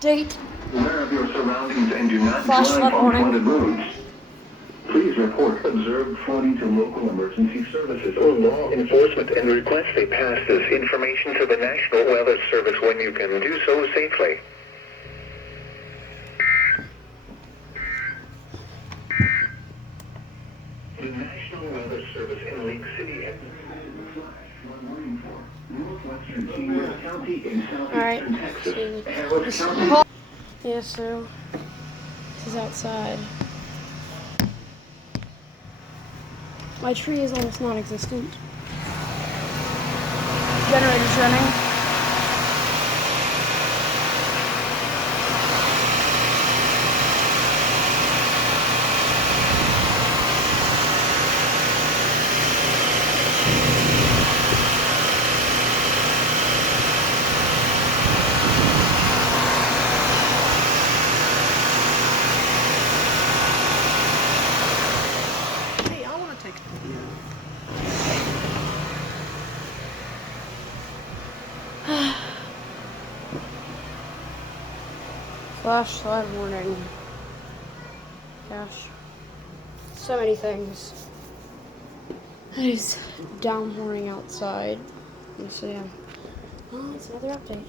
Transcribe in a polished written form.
update. Aware of your surroundings and do not Flash drive flood on warning. flooded roads. Please report observed flooding to local emergency services or law enforcement and request they pass this information to the National Weather Service when you can do so safely. The National Weather Service in Lake City has warning for northwestern Seymour County in southeastern Texas. Harris County. Yeah, so this is outside. My tree is almost non-existent. Generator's running. Hey, I want to take a video. Flash flood warning. Gosh. So many things. It is downpouring outside. So yeah. Well, it's another update.